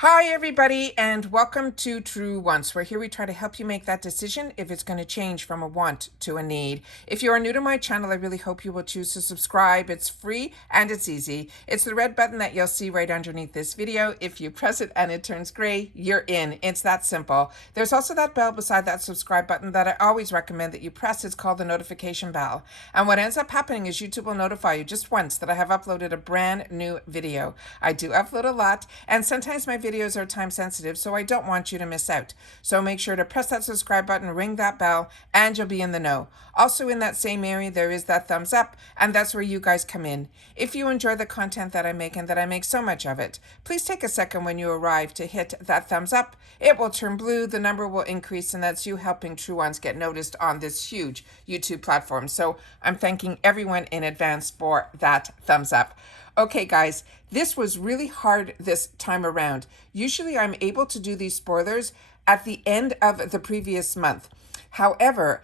Hi, everybody, and welcome to Truewants, where here we try to help you make that decision if it's going to change from a want to a need. If you are new to my channel, I really hope you will choose to subscribe. It's free and it's easy. It's the red button that you'll see right underneath this video. If you press it and it turns gray, you're in. It's that simple. There's also that bell beside that subscribe button that I always recommend that you press. It's called the notification bell. And what ends up happening is YouTube will notify you just once that I have uploaded a brand new video. I do upload a lot, and sometimes my videos are time sensitive, so I don't want you to miss out. So make sure to press that subscribe button, ring that bell, and you'll be in the know. Also in that same area, there is that thumbs up, and that's where you guys come in. If you enjoy the content that I make and that I make so much of it, please take a second when you arrive to hit that thumbs up. It will turn blue, the number will increase, and that's you helping Truewants get noticed on this huge YouTube platform. So I'm thanking everyone in advance for that thumbs up. Okay, guys, this was really hard this time around. Usually I'm able to do these spoilers at the end of the previous month. However,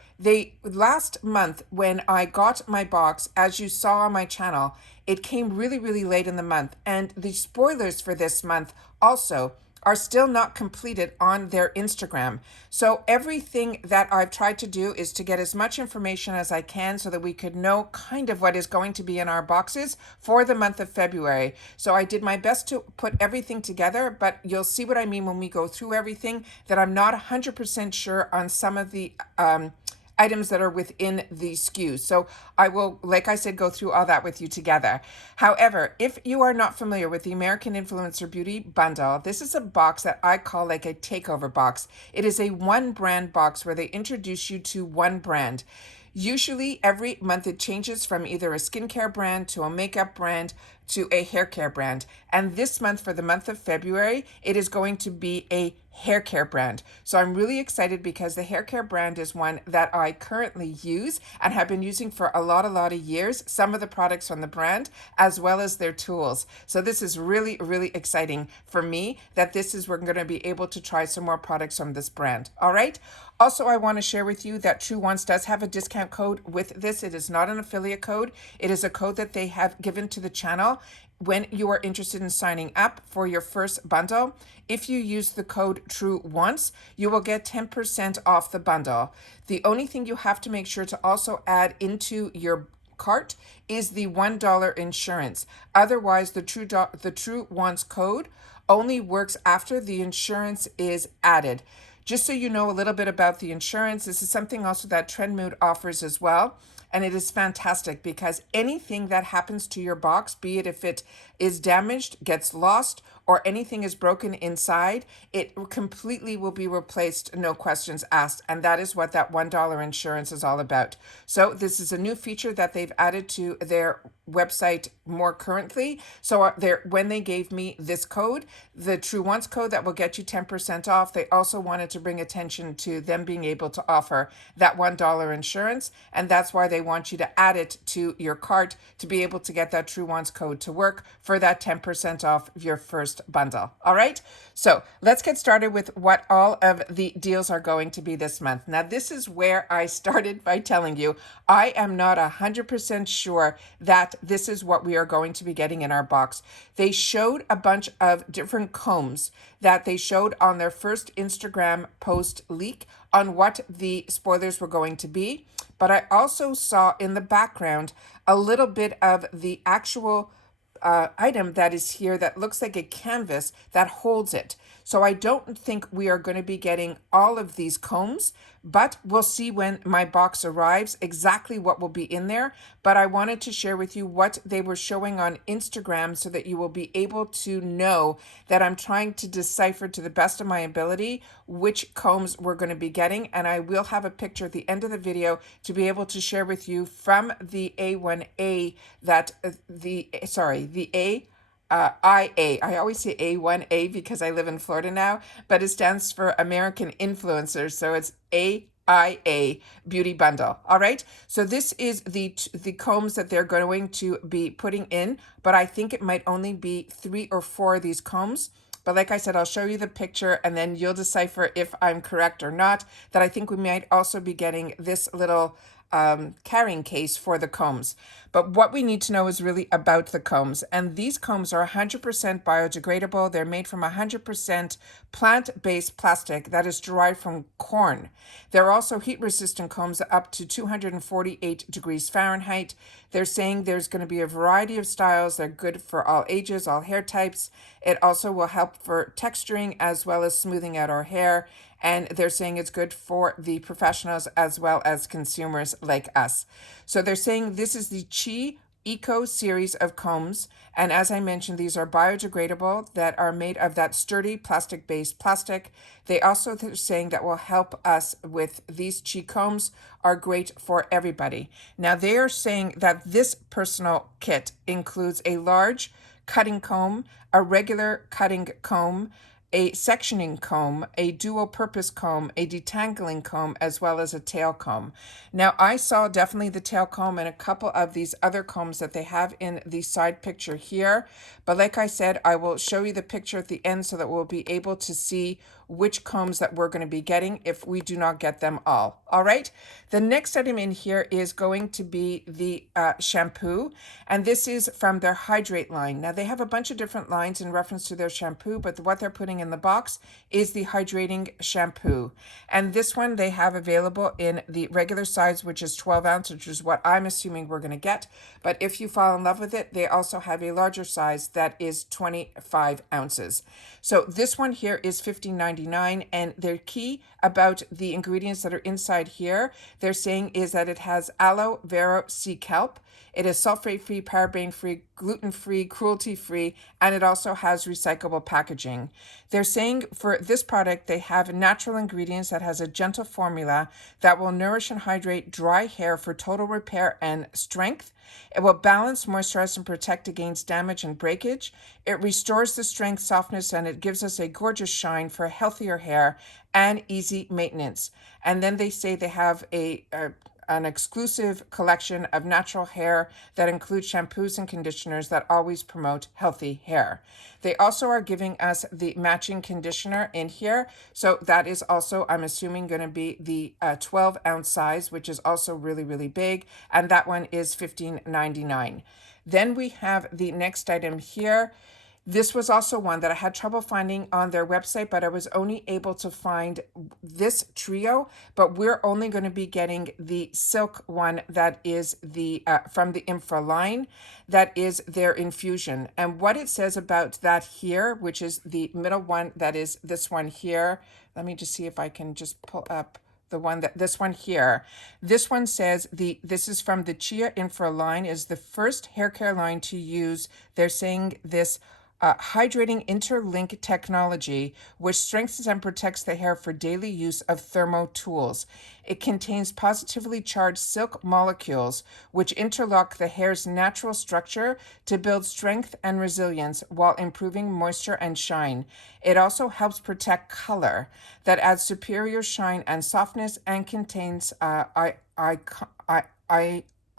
last month when I got my box, as you saw on my channel, it came really, really late in the month. And the spoilers for this month also are still not completed on their Instagram. So everything that I've tried to do is to get as much information as I can so that we could know kind of what is going to be in our boxes for the month of February. So I did my best to put everything together, but you'll see what I mean when we go through everything, that I'm not 100% sure on some of the items that are within the SKUs. So I will, like I said, go through all that with you together. However, if you are not familiar with the American Influencer Beauty Bundle, this is a box that I call like a takeover box. It is a one brand box where they introduce you to one brand. Usually every month it changes from either a skincare brand to a makeup brand to a hair care brand. And this month, for the month of February, it is going to be a hair care brand. So I'm really excited because the hair care brand is one that I currently use and have been using for a lot of years, some of the products from the brand as well as their tools. So this is really, really exciting for me that we're going to be able to try some more products from this brand. All right. Also, I want to share with you that Truewants does have a discount code with this. It is not an affiliate code. It is a code that they have given to the channel when you are interested in signing up for your first bundle. If you use the code Truewants, you will get 10% off the bundle. The only thing you have to make sure to also add into your cart is the $1 insurance. Otherwise, the Truewants code only works after the insurance is added. Just so you know a little bit about the insurance, this is something also that Trendmood offers as well. And it is fantastic because anything that happens to your box, be it if it is damaged, gets lost, or anything is broken inside, it completely will be replaced, no questions asked. And that is what that $1 insurance is all about. So this is a new feature that they've added to their website more currently. So when they gave me this code, the Truewants code that will get you 10% off, they also wanted to bring attention to them being able to offer that $1 insurance. And that's why they want you to add it to your cart to be able to get that Truewants code to work for that 10% off your first bundle. All right. So let's get started with what all of the deals are going to be this month. Now, this is where I started by telling you I am not 100% sure that this is what we are going to be getting in our box. They showed a bunch of different combs that they showed on their first Instagram post leak on what the spoilers were going to be. But I also saw in the background a little bit of the actual item that is here that looks like a canvas that holds it. So I don't think we are going to be getting all of these combs, but we'll see when my box arrives exactly what will be in there. But I wanted to share with you what they were showing on Instagram so that you will be able to know that I'm trying to decipher to the best of my ability which combs we're going to be getting. And I will have a picture at the end of the video to be able to share with you from the A1A the IA. I always say A1A because I live in Florida now, but it stands for American Influencers. So it's AIA Beauty Bundle. All right. So this is the combs that they're going to be putting in, but I think it might only be 3 or 4 of these combs. But like I said, I'll show you the picture and then you'll decipher if I'm correct or not. That I think we might also be getting this little carrying case for the combs. But what we need to know is really about the combs. And these combs are 100% biodegradable. They're made from 100% plant-based plastic that is derived from corn. They're also heat-resistant combs up to 248 degrees Fahrenheit. They're saying there's going to be a variety of styles. They're good for all ages, all hair types. It also will help for texturing as well as smoothing out our hair. And they're saying it's good for the professionals as well as consumers like us. So they're saying this is the Chi Eco series of combs. And as I mentioned, these are biodegradable that are made of that sturdy plastic-based plastic. They also are saying that will help us with these Chi combs are great for everybody. Now they are saying that this personal kit includes a large cutting comb, a regular cutting comb, a sectioning comb, a dual purpose comb, a detangling comb, as well as a tail comb. Now, I saw definitely the tail comb and a couple of these other combs that they have in the side picture here. But like I said, I will show you the picture at the end so that we'll be able to see which combs that we're going to be getting if we do not get them all. All right. The next item in here is going to be the shampoo. And this is from their Hydrate line. Now, they have a bunch of different lines in reference to their shampoo, but what they're putting in the box is the hydrating shampoo. And this one they have available in the regular size, which is 12 ounce, which is what I'm assuming we're going to get. But if you fall in love with it, they also have a larger size that is 25 ounces. So this one here is $15.99, and their key about the ingredients that are inside here, they're saying is that it has aloe vera sea kelp. It is sulfate-free, paraben-free, gluten-free, cruelty-free, and it also has recyclable packaging. They're saying for this product, they have natural ingredients that has a gentle formula that will nourish and hydrate dry hair for total repair and strength. It will balance, moisturize, and protect against damage and breakage. It restores the strength, softness, and it gives us a gorgeous shine for healthier hair and easy maintenance. And then they say they have an exclusive collection of natural hair that includes shampoos and conditioners that always promote healthy hair. They also are giving us the matching conditioner in here. So that is also, I'm assuming, going to be the 12 ounce size, which is also really, really big. And that one is $15.99. Then we have the next item here. This was also one that I had trouble finding on their website, but I was only able to find this trio, but we're only going to be getting the silk one that is the from the Infra line, that is their infusion. And what it says about that here, which is the middle one, that is this one here. Let me just see if I can just pull up the one that this one here. This one says this is from the Chia Infra line, is the first hair care line to use. They're saying this hydrating interlink technology, which strengthens and protects the hair for daily use of thermo tools. It contains positively charged silk molecules, which interlock the hair's natural structure to build strength and resilience while improving moisture and shine. It also helps protect color that adds superior shine and softness, and contains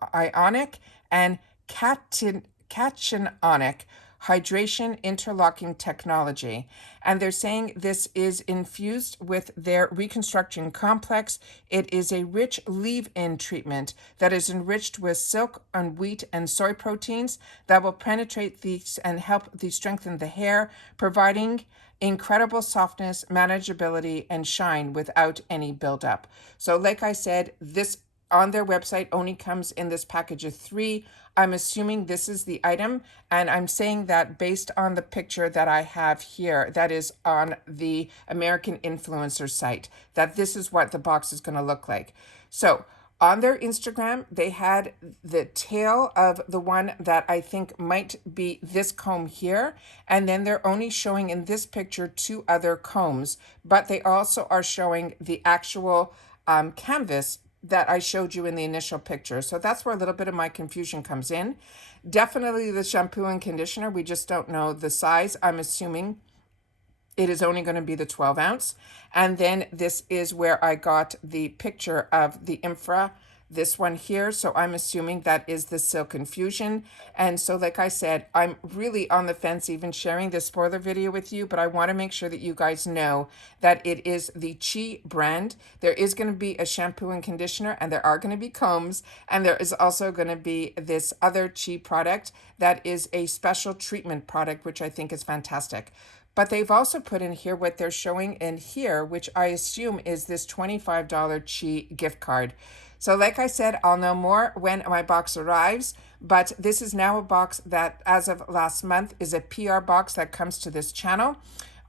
ionic and cationic hydration interlocking technology. And they're saying this is infused with their reconstruction complex. It is a rich leave-in treatment that is enriched with silk and wheat and soy proteins that will penetrate these and help strengthen the hair, providing incredible softness, manageability, and shine without any buildup. So like I said, this on their website only comes in this package of 3. I'm assuming this is the item, and I'm saying that based on the picture that I have here that is on the American Influencer site, that this is what the box is going to look like. So on their Instagram, they had the tail of the one that I think might be this comb here, and then they're only showing in this picture 2 other combs, but they also are showing the actual canvas that I showed you in the initial picture. So that's where a little bit of my confusion comes in. Definitely the shampoo and conditioner, we just don't know the size. I'm assuming it is only going to be the 12 ounce. And then this is where I got the picture of the Infra this one here. So I'm assuming that is the Silk Infusion. And so, like I said, I'm really on the fence even sharing this spoiler video with you, but I want to make sure that you guys know that it is the Chi brand. There is going to be a shampoo and conditioner, and there are going to be combs, and there is also going to be this other Chi product that is a special treatment product, which I think is fantastic. But they've also put in here what they're showing in here, which I assume is this $25 Chi gift card. So like I said, I'll know more when my box arrives, but this is now a box that, as of last month, is a PR box that comes to this channel.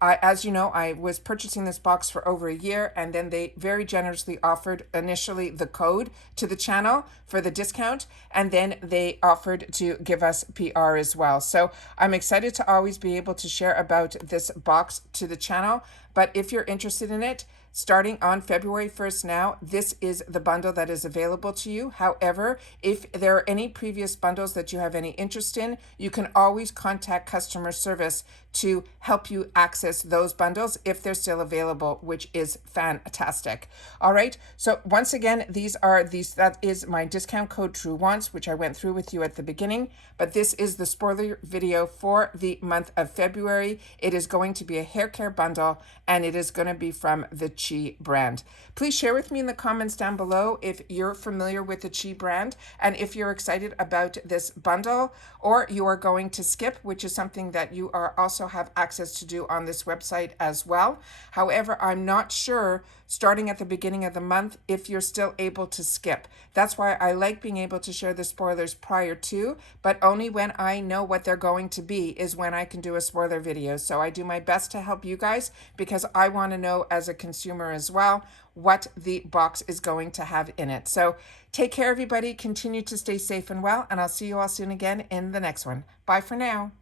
As you know, I was purchasing this box for over a year, and then they very generously offered initially the code to the channel for the discount, and then they offered to give us PR as well. So I'm excited to always be able to share about this box to the channel, but if you're interested in it, starting on February 1st now, this is the bundle that is available to you. However, if there are any previous bundles that you have any interest in, you can always contact customer service to help you access those bundles if they're still available, which is fantastic. All right, so once again, that is my discount code Truewants, which I went through with you at the beginning, but this is the spoiler video for the month of February. It is going to be a hair care bundle, and it is going to be from the Chi brand. Please share with me in the comments down below if you're familiar with the Chi brand and if you're excited about this bundle, or you are going to skip, which is something that you are also have access to do on this website as well. However, I'm not sure starting at the beginning of the month if you're still able to skip. That's why I like being able to share the spoilers prior to, but only when I know what they're going to be is when I can do a spoiler video. So I do my best to help you guys because I want to know as a consumer as well what the box is going to have in it. So take care, everybody. Continue to stay safe and well, and I'll see you all soon again in the next one. Bye for now.